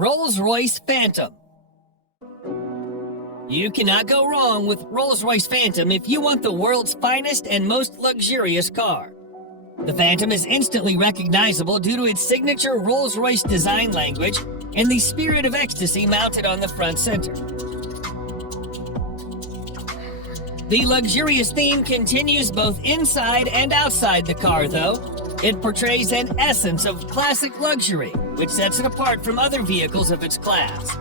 Rolls-Royce Phantom. You cannot go wrong with Rolls-Royce Phantom if you want the world's finest and most luxurious car. The Phantom is instantly recognizable due to its signature Rolls-Royce design language and the Spirit of Ecstasy mounted on the front center. The luxurious theme continues both inside and outside the car, though. It portrays an essence of classic luxury, which sets it apart from other vehicles of its class.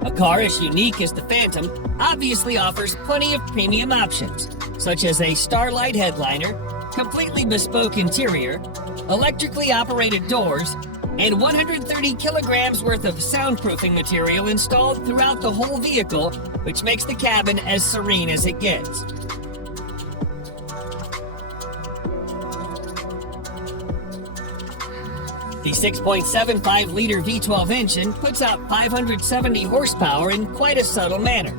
A car as unique as the Phantom obviously offers plenty of premium options, such as a Starlight headliner, completely bespoke interior, electrically operated doors, and 130 kilograms worth of soundproofing material installed throughout the whole vehicle, which makes the cabin as serene as it gets. The 6.75-liter V12 engine puts out 570 horsepower in quite a subtle manner,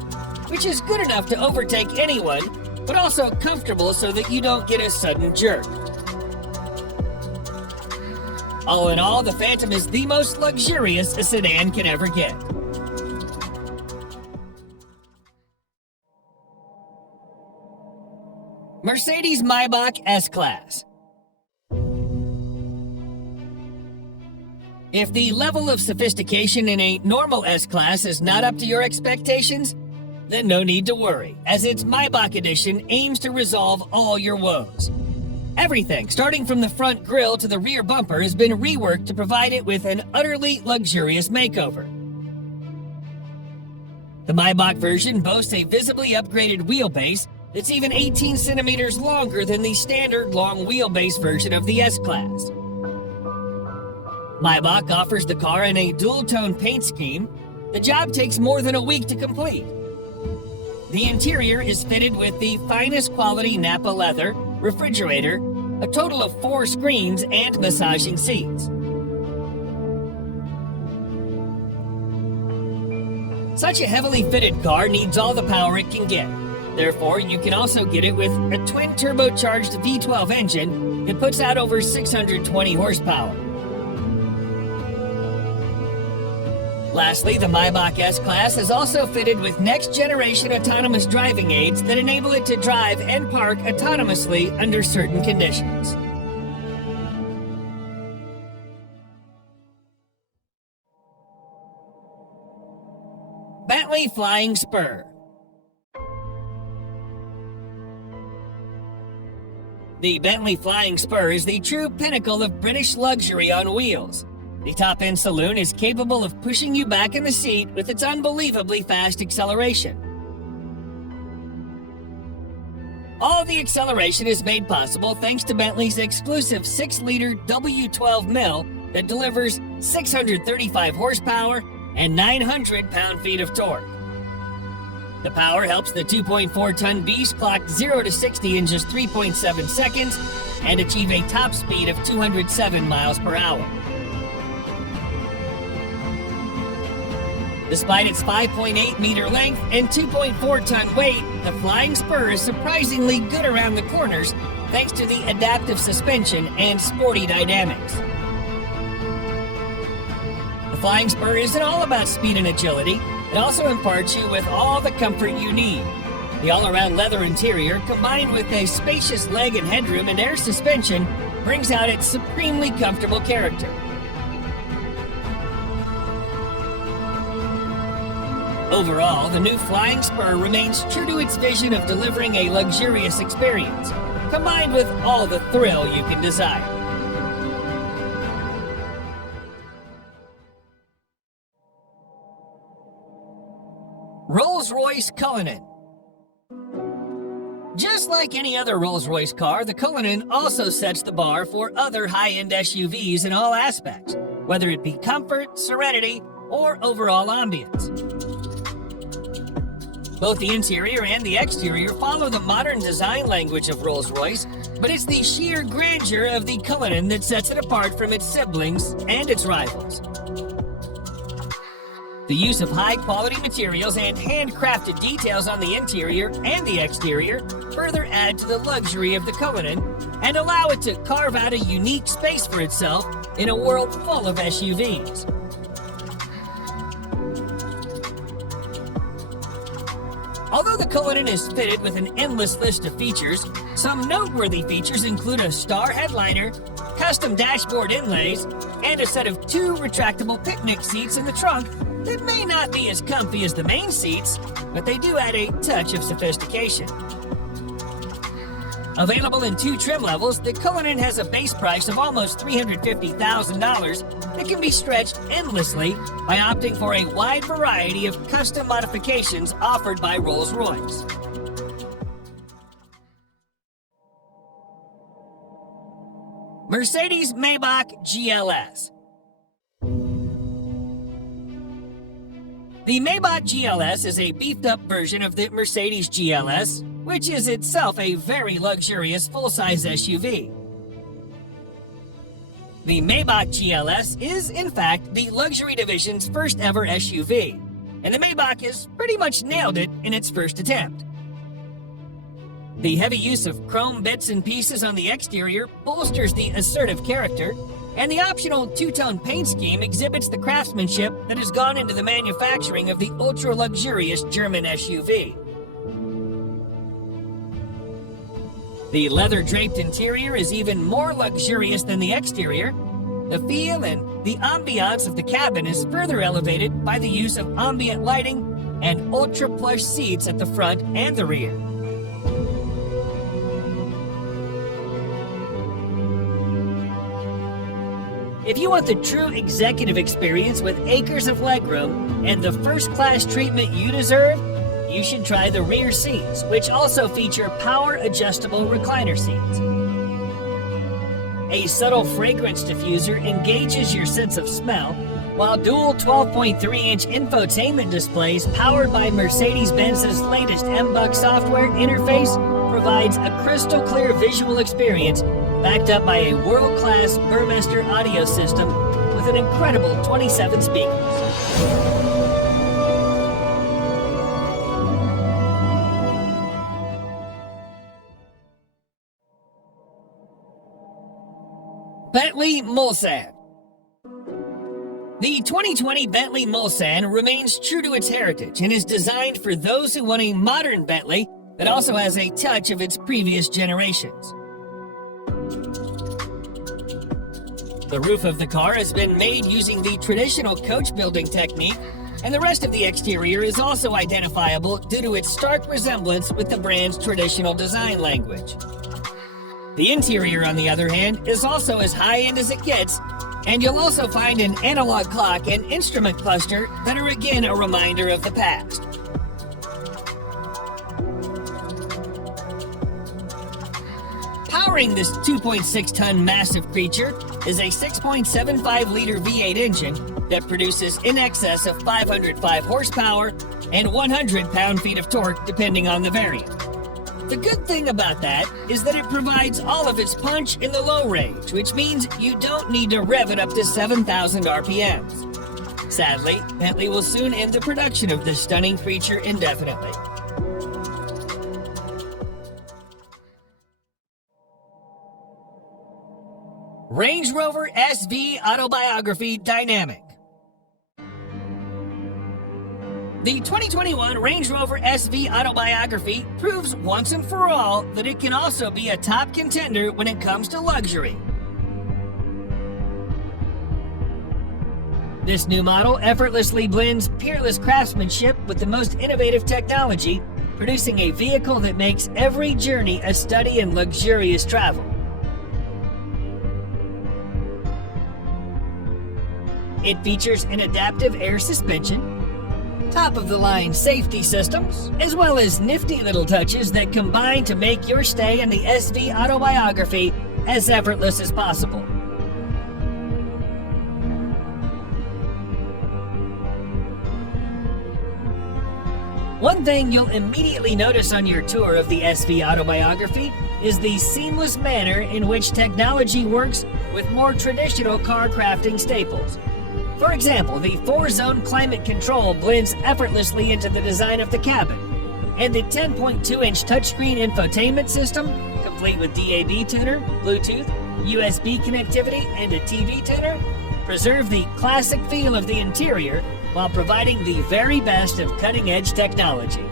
which is good enough to overtake anyone, but also comfortable so that you don't get a sudden jerk. All in all, the Phantom is the most luxurious a sedan can ever get. Mercedes-Maybach S-Class. If the level of sophistication in a normal S-Class is not up to your expectations, then no need to worry, as its Maybach edition aims to resolve all your woes. Everything, starting from the front grille to the rear bumper, has been reworked to provide it with an utterly luxurious makeover. The Maybach version boasts a visibly upgraded wheelbase that's even 18 centimeters longer than the standard long wheelbase version of the S-Class. Maybach offers the car in a dual-tone paint scheme. The job takes more than a week to complete. The interior is fitted with the finest quality Nappa leather, refrigerator, a total of 4 screens, and massaging seats. Such a heavily fitted car needs all the power it can get. Therefore, you can also get it with a twin-turbocharged V12 engine that puts out over 620 horsepower. Lastly, the Maybach S-Class is also fitted with next-generation autonomous driving aids that enable it to drive and park autonomously under certain conditions. Bentley Flying Spur. The Bentley Flying Spur is the true pinnacle of British luxury on wheels. The top-end saloon is capable of pushing you back in the seat with its unbelievably fast acceleration. All the acceleration is made possible thanks to Bentley's exclusive 6-liter W12 mill that delivers 635 horsepower and 900 pound-feet of torque. The power helps the 2.4-ton beast clock 0 to 60 in just 3.7 seconds and achieve a top speed of 207 miles per hour. Despite its 5.8-meter length and 2.4-ton weight, the Flying Spur is surprisingly good around the corners thanks to the adaptive suspension and sporty dynamics. The Flying Spur isn't all about speed and agility. It also imparts you with all the comfort you need. The all-around leather interior, combined with a spacious leg and headroom and air suspension, brings out its supremely comfortable character. Overall, the new Flying Spur remains true to its vision of delivering a luxurious experience, combined with all the thrill you can desire. Rolls-Royce Cullinan. Just like any other Rolls-Royce car, the Cullinan also sets the bar for other high-end SUVs in all aspects, whether it be comfort, serenity, or overall ambience. Both the interior and the exterior follow the modern design language of Rolls-Royce, but it's the sheer grandeur of the Cullinan that sets it apart from its siblings and its rivals. The use of high-quality materials and handcrafted details on the interior and the exterior further add to the luxury of the Cullinan and allow it to carve out a unique space for itself in a world full of SUVs. Although the Cullinan is fitted with an endless list of features, some noteworthy features include a star headliner, custom dashboard inlays, and a set of 2 retractable picnic seats in the trunk that may not be as comfy as the main seats, but they do add a touch of sophistication. Available in 2 trim levels, the Cullinan has a base price of almost $350,000 that can be stretched endlessly by opting for a wide variety of custom modifications offered by Rolls-Royce. Mercedes-Maybach GLS. The Maybach GLS is a beefed-up version of the Mercedes GLS, which is itself a very luxurious full-size SUV. The Maybach GLS is, in fact, the luxury division's first ever SUV, and the Maybach has pretty much nailed it in its first attempt. The heavy use of chrome bits and pieces on the exterior bolsters the assertive character, and the optional 2-tone paint scheme exhibits the craftsmanship that has gone into the manufacturing of the ultra-luxurious German SUV. The leather-draped interior is even more luxurious than the exterior. The feel and the ambiance of the cabin is further elevated by the use of ambient lighting and ultra-plush seats at the front and the rear. If you want the true executive experience with acres of legroom and the first-class treatment you deserve, you should try the rear seats, which also feature power-adjustable recliner seats. A subtle fragrance diffuser engages your sense of smell, while dual 12.3-inch infotainment displays powered by Mercedes-Benz's latest MBUX software interface provides a crystal-clear visual experience backed up by a world-class Burmester audio system with an incredible 27 speakers. Bentley Mulsanne. The 2020 Bentley Mulsanne remains true to its heritage and is designed for those who want a modern Bentley that also has a touch of its previous generations. The roof of the car has been made using the traditional coach building technique, and the rest of the exterior is also identifiable due to its stark resemblance with the brand's traditional design language. The interior, on the other hand, is also as high-end as it gets, and you'll also find an analog clock and instrument cluster that are again a reminder of the past. Powering this 2.6-ton massive creature is a 6.75-liter V8 engine that produces in excess of 505 horsepower and 100 pound-feet of torque depending on the variant. The good thing about that is that it provides all of its punch in the low range, which means you don't need to rev it up to 7,000 RPMs. Sadly, Bentley will soon end the production of this stunning creature indefinitely. Range Rover SV Autobiography Dynamic. The 2021 Range Rover SV Autobiography proves once and for all that it can also be a top contender when it comes to luxury. This new model effortlessly blends peerless craftsmanship with the most innovative technology, producing a vehicle that makes every journey a study in luxurious travel. It features an adaptive air suspension, top-of-the-line safety systems, as well as nifty little touches that combine to make your stay in the SV Autobiography as effortless as possible. One thing you'll immediately notice on your tour of the SV Autobiography is the seamless manner in which technology works with more traditional car crafting staples. For example, the 4-zone climate control blends effortlessly into the design of the cabin, and the 10.2-inch touchscreen infotainment system, complete with DAB tuner, Bluetooth, USB connectivity, and a TV tuner, preserve the classic feel of the interior while providing the very best of cutting-edge technology.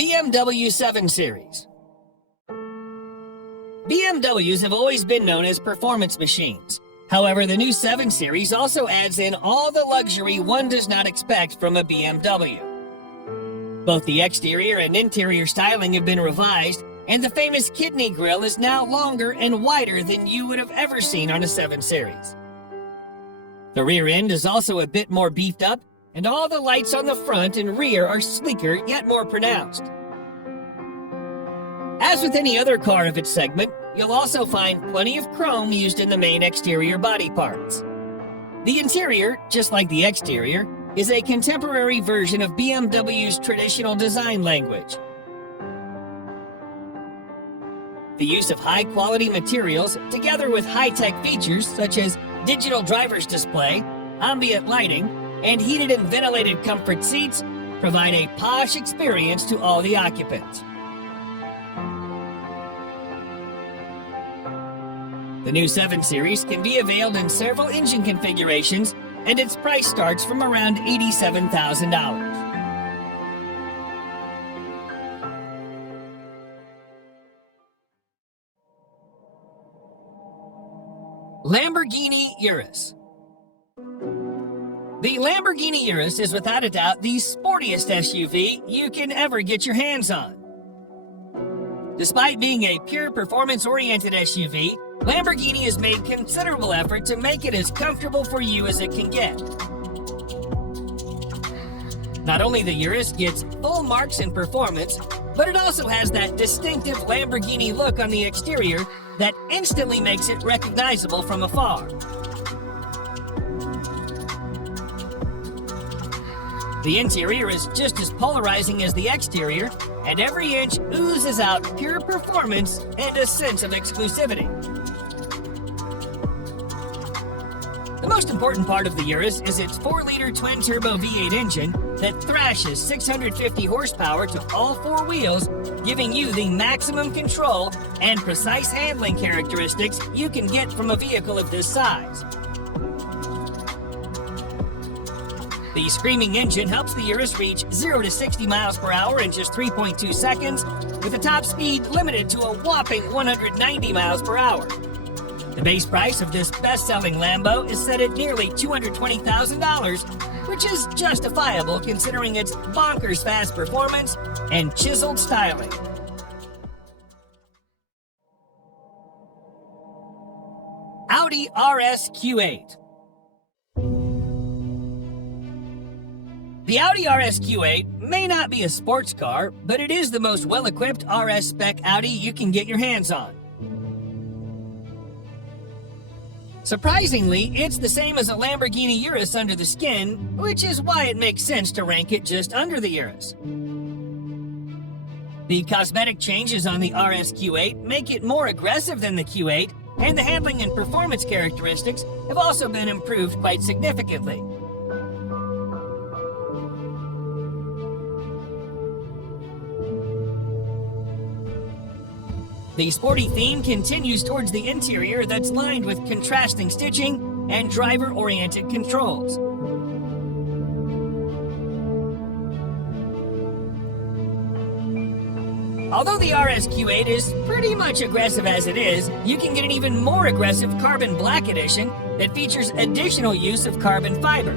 BMW 7 Series. BMWs have always been known as performance machines. However, the new 7 Series also adds in all the luxury one does not expect from a BMW. Both the exterior and interior styling have been revised, and the famous kidney grille is now longer and wider than you would have ever seen on a 7 Series. The rear end is also a bit more beefed up, and all the lights on the front and rear are sleeker yet more pronounced. As with any other car of its segment, you'll also find plenty of chrome used in the main exterior body parts. The interior, just like the exterior, is a contemporary version of BMW's traditional design language. The use of high-quality materials, together with high-tech features such as digital driver's display, ambient lighting, and heated and ventilated comfort seats, provide a posh experience to all the occupants. The new 7 Series can be availed in several engine configurations, and its price starts from around $87,000. Lamborghini Urus. The Lamborghini Urus is without a doubt the sportiest SUV you can ever get your hands on. Despite being a pure performance-oriented SUV, Lamborghini has made considerable effort to make it as comfortable for you as it can get. Not only the Urus gets full marks in performance, but it also has that distinctive Lamborghini look on the exterior that instantly makes it recognizable from afar. The interior is just as polarizing as the exterior, and every inch oozes out pure performance and a sense of exclusivity. The most important part of the Urus is its 4-liter twin-turbo V8 engine that thrashes 650 horsepower to all 4 wheels, giving you the maximum control and precise handling characteristics you can get from a vehicle of this size. The screaming engine helps the Urus reach 0 to 60 miles per hour in just 3.2 seconds, with a top speed limited to a whopping 190 miles per hour. The base price of this best-selling Lambo is set at nearly $220,000, which is justifiable considering its bonkers fast performance and chiseled styling. Audi RS Q8. The Audi RS Q8 may not be a sports car, but it is the most well-equipped RS spec Audi you can get your hands on. Surprisingly, it's the same as a Lamborghini Urus under the skin, which is why it makes sense to rank it just under the Urus. The cosmetic changes on the RS Q8 make it more aggressive than the Q8, and the handling and performance characteristics have also been improved quite significantly. The sporty theme continues towards the interior that's lined with contrasting stitching and driver-oriented controls. Although the RS Q8 is pretty much aggressive as it is, you can get an even more aggressive Carbon Black Edition that features additional use of carbon fiber.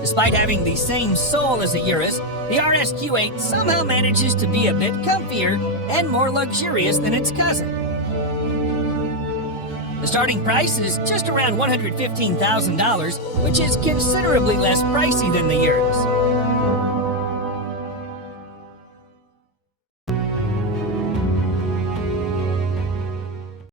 Despite having the same soul as a Urus, the RS Q8 somehow manages to be a bit comfier and more luxurious than its cousin. The starting price is just around $115,000, which is considerably less pricey than the Urus.